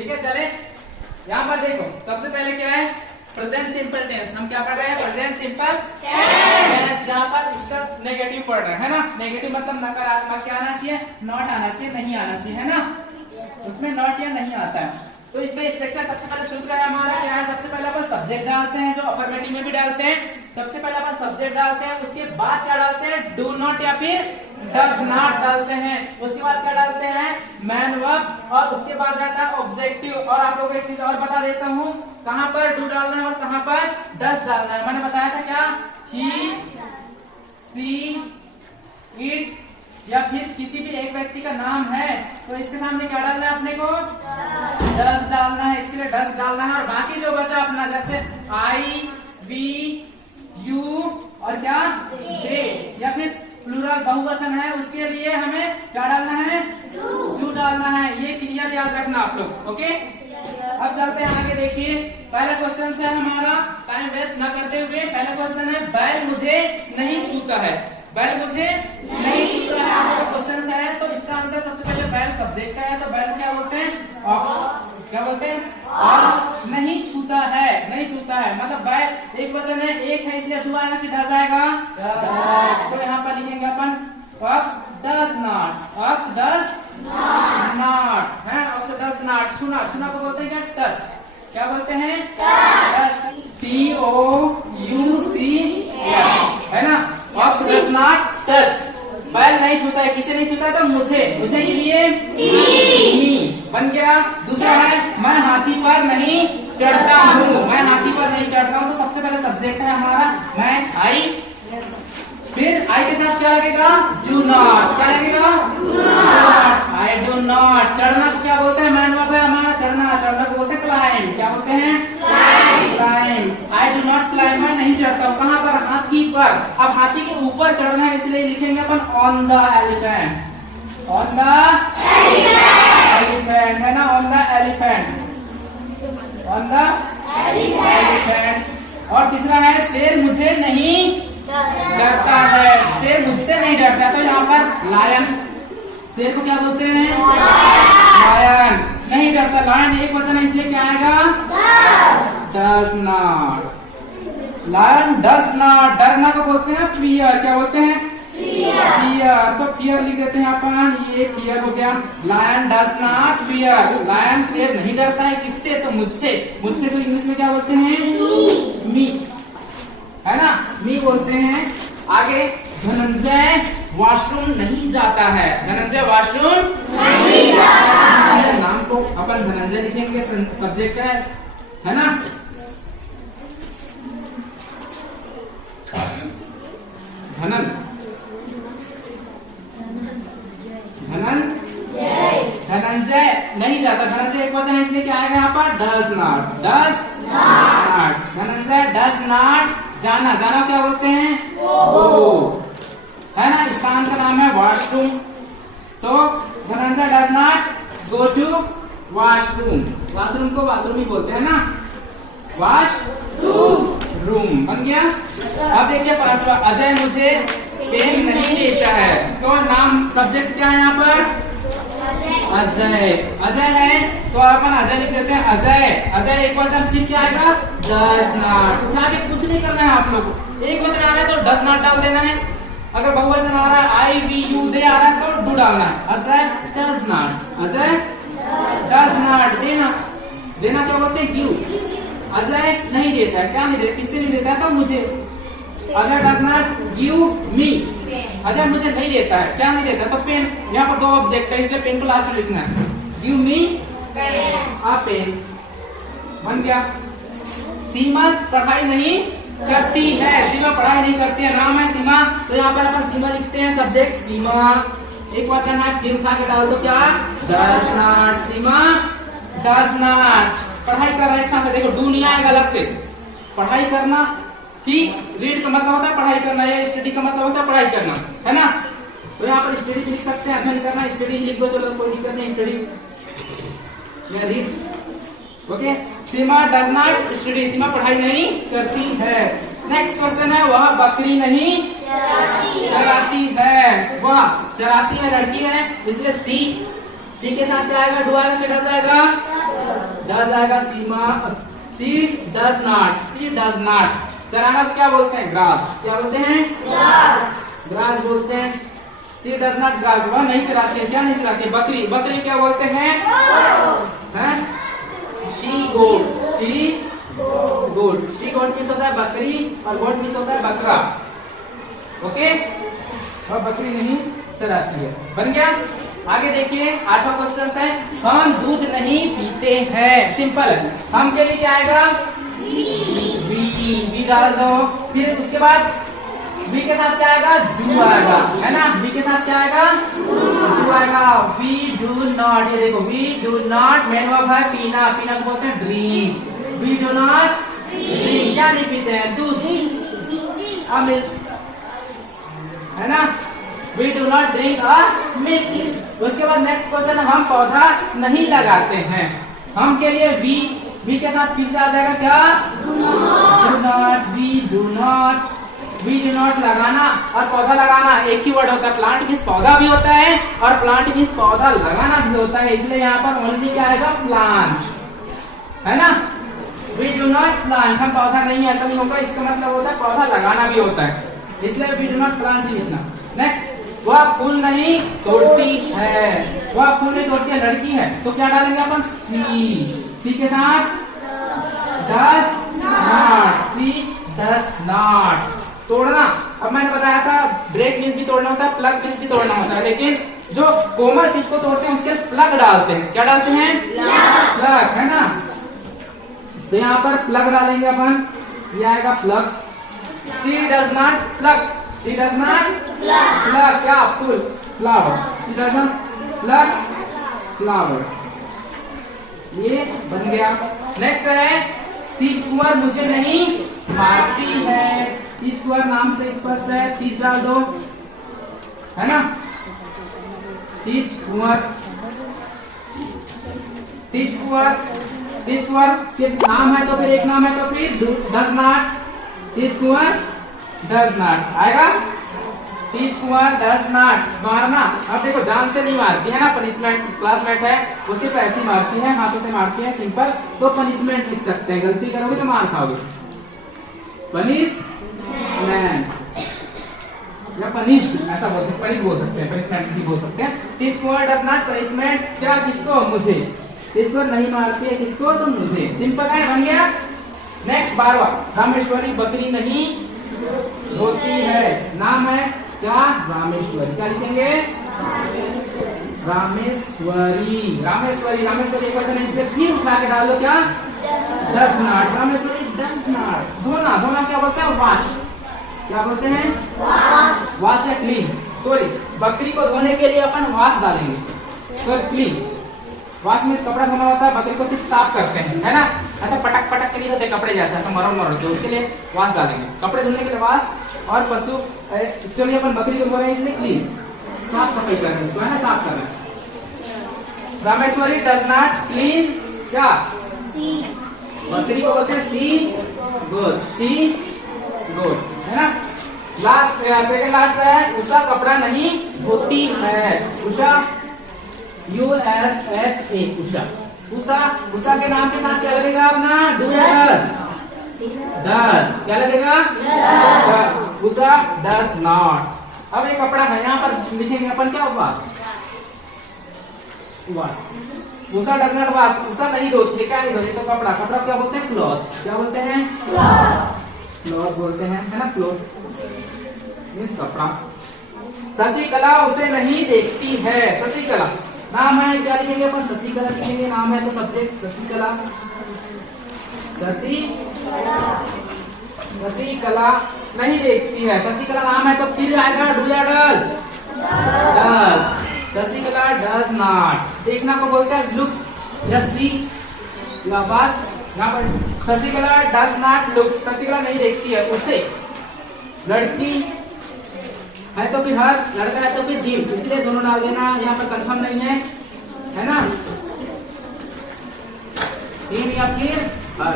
ठीक है, चले यहाँ पर देखो, सबसे पहले क्या है, प्रेजेंट सिंपल टेंस। हम क्या पढ़ रहे हैं, प्रेजेंट सिंपल टेंस, जहाँ पर इसका नेगेटिव पढ़ रहे हैं, है ना। नेगेटिव मतलब नकारात्मक क्या आना चाहिए, नॉट आना चाहिए, नहीं आना चाहिए, है ना। उसमें नॉट या नहीं आता है। तो इसमें स्ट्रक्चर सबसे पहले सूत्र है हमारा क्या है, सबसे पहले अपन सब्जेक्ट डालते हैं, जो अफर्मेटिव में भी डालते हैं। सबसे पहले अपन सब्जेक्ट डालते हैं, उसके बाद क्या डालते हैं, डू नॉट या फिर डज नॉट डालते हैं। उसके बाद क्या डालते हैं, मैन वर्ब, और उसके बाद रहता है ऑब्जेक्टिव। और आप लोगों को एक चीज और बता देता हूँ, कहाँ पर डू डालना है और कहाँ पर डज डालना है। मैंने बताया था क्या, ही, सी, इट या फिर किसी भी एक व्यक्ति का नाम है तो इसके सामने क्या डालना है अपने को, डस डालना है। इसके लिए डस डालना है। और बाकी जो बचा अपना, जैसे आई, वी, यू और क्या, दे, या फिर प्लूरल बहुवचन है, उसके लिए हमें क्या डालना है, डू डालना है। ये क्लियर याद रखना आप लोग, ओके। अब चलते हैं आगे, देखिए पहला क्वेश्चन से हमारा, टाइम वेस्ट न करते हुए पहला क्वेश्चन है, बैल मुझे नहीं छूता है। बैल मुझे नहीं छूता है आपका क्वेश्चन है, तो इसका आंसर सबसे पहले बैल सब्जेक्ट का है, तो बैल क्या बोलते हैं, ऑक्स। क्या बोलते हैं, ऑक्स। नहीं छूता है, नहीं छूता है मतलब बैल एक वचन है, एक है, इसलिए छुआ आएगा कि डज आएगा, डज। तो यहाँ पर लिखेंगे अपन ox does not, ox does not है, ऑक्स डज नॉट। छूना, छूना को बोलते हैं क्या, टच। क्या बोलते हैं, टच, TOUC, है ना। ऑक्स डज नॉट टच, बैल नहीं छूता है। किसे नहीं छूता है, तो मुझे, मुझे के लिए मी बन गया। दूसरा है, मैं हाथी पर नहीं चढ़ता हूँ, मैं हाथी पर नहीं चढ़ता हूँ। तो सबसे पहले सब्जेक्ट है हमारा मैं, आई, फिर आई के साथ क्या लगेगा, डू नॉट। क्या लगेगा, आई डू नॉट। चढ़ना को क्या बोलते हैं, मैन वर्ब है हमारा, चढ़ना। चढ़ना को बोलते हैं क्लाइंब। क्या बोलते हैं, climb. I do not climb, मैं नहीं चढ़ता हूँ। कहाँ पर, हाथी पर। अब हाथी के ऊपर चढ़ना है, इसलिए लिखेंगे अपन on the elephant, on the elephant, है ना, on the elephant, on the elephant. और तीसरा है, शेर मुझे नहीं डरता है, शेर मुझसे नहीं डरता। तो यहाँ पर लायन, शेर को क्या बोलते हैं, लायन। नहीं डरता, लायन एक वचन है, इसलिए क्या आएगा, does not. Lion does not. डरना को बोलते हैं फियर। क्या बोलते हैं, फियर। तो फियर लिख देते हैं अपन, ये फियर हो गया। Lion does not fear, lion शेर नहीं डरता है, किससे, तो मुझसे। मुझसे तो इंग्लिश में क्या बोलते हैं, मी, है ना, मी बोलते हैं। आगे, धनंजय वॉशरूम नहीं जाता है, धनंजय वॉशरूम नहीं जाता है। नाम को अपन धनंजय लिखेंगे, सब्जेक्ट है ना। धनन, धनंजय नहीं जाता। धनंजय एक वचन है, इसलिए क्या आएगा यहाँ पर, does not, does not. Dhananjay does not जाना। जाना क्या बोलते हैं, गो, है ना। स्थान का नाम है वॉशरूम। तो Dhananjay does not go to washroom. Washroom को वॉशरूम ही बोलते हैं ना, वॉशरूम बन गया। अब देखिए पांचवा, अजय मुझे पेन नहीं देता है। तो नाम सब्जेक्ट क्या है यहाँ पर, अजय। अजय है तो अपन अजय लिख देते हैं, अजय। अजय एक वचन, फिर क्या आएगा, डज नॉट। आगे कुछ नहीं करना है आप लोग को, एक वचन आ रहा है तो डज नॉट डाल देना है। अगर बहुवचन आ रहा है, आई, वी, यू, दे आ रहा है तो डू डालना है। Ajay does not, Ajay does not. देना, देना क्या बोलते हैं, गिव। अजय नहीं देता है, क्या नहीं देता, किससे नहीं देता है, तो मुझे। Ajay does not give me, Ajay मुझे नहीं देता है, क्या नहीं देता, तो पेन। यहाँ पर दो ऑब्जेक्ट है, इसलिए पेन को लास्ट में लिखना है। गिव मी अ पेन बन गया। सीमा पढ़ाई नहीं करती है, सीमा पढ़ाई नहीं करती है, नाम है सीमा। तो यहाँ पर अपन सीमा लिखते हैं, सब्जेक्ट सीमा, एक वचन है, फिर उठा के डाल दो क्या, does not. Seema does not पढ़ाई कर रहे हैं, देखो डू नहीं आएगा अलग से। पढ़ाई करना कि रीड का मतलब होता है पढ़ाई करना, या स्टडी का मतलब होता है पढ़ाई करना, है ना। तो यहाँ पर स्टडी भी लिख सकते हैं, अध्ययन करना, स्टडी लिख दो, चलो कोई दिक्कत नहीं, स्टडी या read. Okay, Seema does not study, Seema पढ़ाई नहीं करती है। नेक्स्ट क्वेश्चन है, वह बकरी नहीं चराती है। वह चराती है, लड़की है, इसलिए सी के साथ क्या आएगा, डू आएगा कि डज आएगा, डज आएगा Seema, she does not, she does not. चराना को क्या बोलते हैं? ग्रास। क्या बोलते हैं? ग्रास बोलते हैं। सी डज नॉट ग्रास, वह नहीं चराती है। क्या नहीं चराती है? बकरी। बकरी क्या बोलते हैं? She goat, she goat. She goat means होता है बकरी और गोट मीन्स होता है बकरा। ओके, और बकरी नहीं चराती है। बन गया? आगे देखिए, 8वां क्वेश्चन है, हम दूध नहीं पीते हैं। सिंपल। हम के लिए क्या आएगा? वी डाल दो। फिर उसके बाद वी के साथ क्या आएगा? डू आएगा, है ना। वी के साथ क्या आएगा? डू आएगा। वी डू नॉट, ये देखो, we do not main verb है पीना। पीना को बोलते हैं drink. We do not drink, क्या नहीं पीते हैं? दूध, अमृत, है ना। We do not drink milk. उसके बाद नेक्स्ट क्वेश्चन, हम पौधा नहीं लगाते हैं। हम के लिए वी के साथ फिर से आ जाएगा क्या? Do not. We do not लगाना और पौधा लगाना एक ही वर्ड होता है। प्लांट मीन्स पौधा भी होता है और प्लांट मीन्स पौधा लगाना भी होता है, इसलिए यहाँ पर ओनली क्या आएगा? प्लांट, है ना। वी डू नॉट प्लांट, हम पौधा नहीं, ऐसा नहीं होगा। इसका मतलब होता है पौधा लगाना भी होता है, इसलिए वी डू नॉट प्लांट ही लिखना। नेक्स्ट, वह फूल नहीं तोड़ती है। वह फूल नहीं तोड़ती है, लड़की है, तो क्या डालेंगे अपन? सी के साथ does not, she does not. तोड़ना, अब मैंने बताया था ब्रेक मीन्स भी तोड़ना होता है, प्लग मीन्स भी तोड़ना होता है, लेकिन जो कोमल चीज को तोड़ते हैं उसके प्लग डालते हैं। क्या डालते हैं? प्लग, है ना। तो यहाँ पर प्लग डालेंगे अपन, ये आएगा plug. She does not plug, she does not plug क्या? फूल, flower. She does not plug flower, ये बन गया। नेक्स्ट है, तीज कुंवर मुझे नहीं मारती है। तीज कुंवर नाम से स्पष्ट है, तीज डाल दो, है ना। तीज कुंवर, तीज कुंवर, तीज कुंवर के नाम है तो फिर एक नाम है तो फिर does not. Teej Kunwar does not आएगा। तीज कुंवर डज नॉट मारना। अब देखो, जान से नहीं मारती है ना, पनिशमेंट। क्लासमेट है, वो सिर्फ ऐसी मारती है, हाथों से मारती है, सिंपल। तो पनिशमेंट लिख सकते हैं, गलती करोगे तो मार खाओगे। पनिशमेंट या पनिश्ड, ऐसा बोल सकते, पनिश बोल सकते हैं, पनिशमेंट भी बोल सकते हैं। तीज कुंवर डज नॉट पनिशमेंट क्या? किसको? मुझे। तीज कुंवर नहीं मारती है, किसको? तो मुझे। सिंपल है, बन गया। नेक्स्ट 12वां, रामेश्वरी बकरी नहीं होती है। नाम है क्या? रामेश्वरी। क्या लिखेंगे? रामेश्वरी। रामेश्वरी, रामेश्वरी एक वचन है, इसलिए फिर उठा के डाल दो क्या? Does not. Rameshwari does not. धोना, धोना क्या बोलते हैं? वॉश। क्या बोलते हैं? वॉश या क्लीन। सॉरी, बकरी को धोने के लिए अपन वॉश डालेंगे, तो क्लीन। वॉश में कपड़ा धोना होता है, बकरी को सिर्फ साफ करते हैं, है ना। ऐसा पटक पटक के नहीं होते कपड़े जैसे, ऐसा मरोड़ मरोड़, तो उसके लिए वॉश डालेंगे। कपड़े धोने के लिए वॉश, और पशु एक्चुअली अपन बकरी को धो रहे हैं इसलिए क्लीन, साफ सफाई कर रहे हैं उसको, है ना, साफ कर रहे हैं। रामेश्वरी डज नॉट क्लीन क्या? बकरी को बोलते हैं सी गोट, सी गोट, है ना। लास्ट, सेकंड लास्ट है, उषा कपड़ा नहीं धोती है। उषा, USHA, उषा। उषा, उषा के नाम के साथ क्या लगेगा अपना? डू या डज? डज। क्या लगेगा? डज। Usha does not. अब ये कपड़ा है, यहाँ पर लिखेंगे अपन क्या? Wash, wash. Usha does not wash, Usha नहीं धोती, क्या नहीं धोती? तो कपड़ा, कपड़ा क्या बोलते हैं? क्लॉथ। क्या बोलते हैं? क्लॉथ बोलते हैं, है ना। क्लॉथ मीन्स कपड़ा। शशिकला उसे नहीं देखती है। शशिकला नाम है, क्या लिखेंगे अपन? शशिकला लिखेंगे, नाम है तो सब्जेक्ट शशिकला। शशिकला नहीं देखती है। शशिकला नाम है तो फिर आएगा डू या does? Does. Shashikala does not. देखना को बोलते हैं लुक या सी या वॉच। यहाँ पर Shashikala does not look, Shashikala नहीं देखती है उसे। लड़की है तो फिर हर, लड़का है तो फिर हिम, इसलिए दोनों डाल देना, यहाँ पर कंफर्म नहीं है ना। हिम या फिर हर।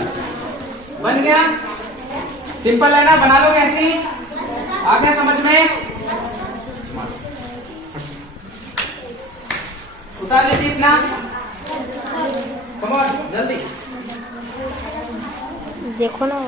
बन गया। सिंपल है ना, बना लोगे ऐसे ही। आ गया समझ में? उतार लीजिए इतना, कम ऑन। जल्दी देखो ना।